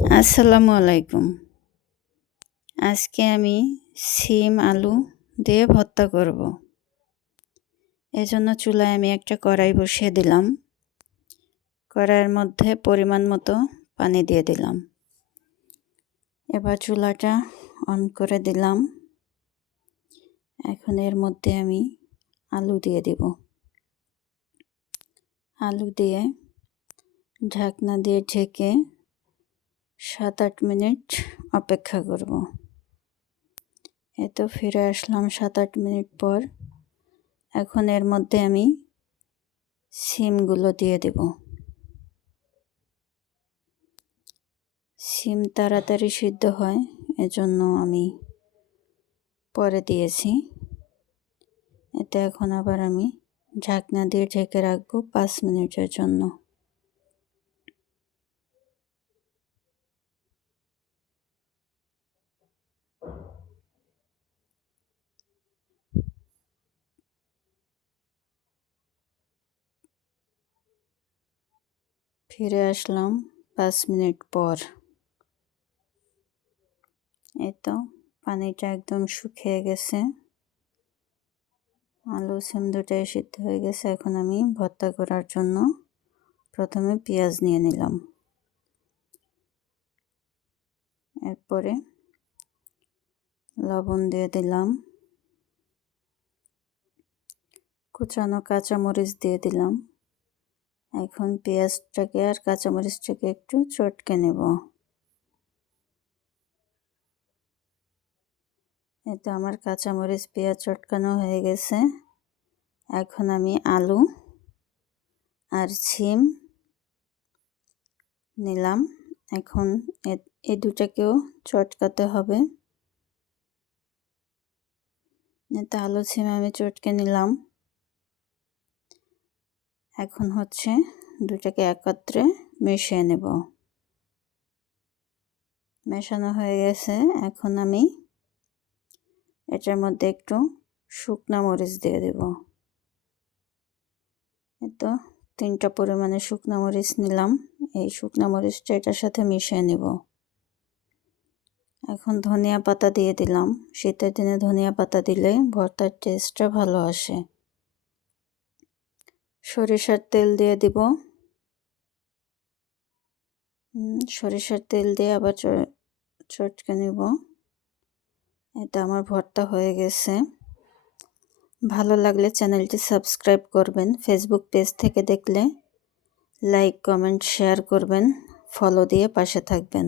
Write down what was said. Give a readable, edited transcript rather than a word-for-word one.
আসসালামু আলাইকুম। আজকে আমি সিম আলু দিয়ে ভর্তা করব। এজন্য চুলায় আমি একটা কড়াই বসিয়ে দিলাম। কড়াইয়ের মধ্যে পরিমাণ মতো পানি দিয়ে দিলাম। এবার চুলাটা অন করে দিলাম। এখন এর মধ্যে আমি আলু দিয়ে দিব। আলু দিয়ে ঢাকনা দিয়ে ঢেকে 7-8 মিনিট অপেক্ষা করব। তো ফিরে আসলাম 7-8 মিনিট পর। এখন এর মধ্যে আমি সিমগুলো দিয়ে দেব। সিম তাড়াতাড়ি সিদ্ধ হয়, এজন্য আমি পরে দিয়েছি। এতে এখন আবার আমি ঢাকনা দিয়ে ঢেকে রাখবো 5 মিনিটের জন্য। ফিরে আসলাম 5 মিনিট পর। তো পানিটা একদম শুকিয়ে গেছে, আলু সিম দুটাই সিদ্ধ হয়ে গেছে। এখন আমি ভর্তা করার জন্য প্রথমে পেঁয়াজ নিয়ে নিলাম। এরপরে লবণ দিয়ে দিলাম, কুচানো কাঁচামরিচ দিয়ে দিলাম। এখন পেঁয়াজটাকে আর কাঁচামরিচটাকে একটু চটকে নেব। এতে আমার কাঁচামরিচ পেঁয়াজ চটকানো হয়ে গেছে। এখন আমি আলু আর সিম নিলাম। এখন এই দুটাকেও চটকাতে হবে। এতে আলু সিম আমি চটকে নিলাম। এখন দুটাকে একত্রে মিশিয়ে নেব। মেশানো হয়ে গেছে। এখন আমি এটার মধ্যে একটু শুকনা মরিচ দিয়ে দেব। তো 3টা পরিমাণে শুকনা মরিচ নিলাম। এই শুকনা মরিচটা এটার সাথে মিশিয়ে নেব। এখন ধনিয়া পাতা দিয়ে দিলাম। শীতের দিনে ধনিয়া পাতা দিলে ভর্তার টেস্টটা ভালো আসে। সরিষার তেল দিয়ে দিব। সরিষার তেল দিয়ে আবার চটকে নেব। এটা আমার ভর্তা হয়ে গেছে। ভালো লাগলে চ্যানেলটি সাবস্ক্রাইব করবেন। ফেসবুক পেজ থেকে দেখলে লাইক, কমেন্ট, শেয়ার করবেন। ফলো দিয়ে পাশে থাকবেন।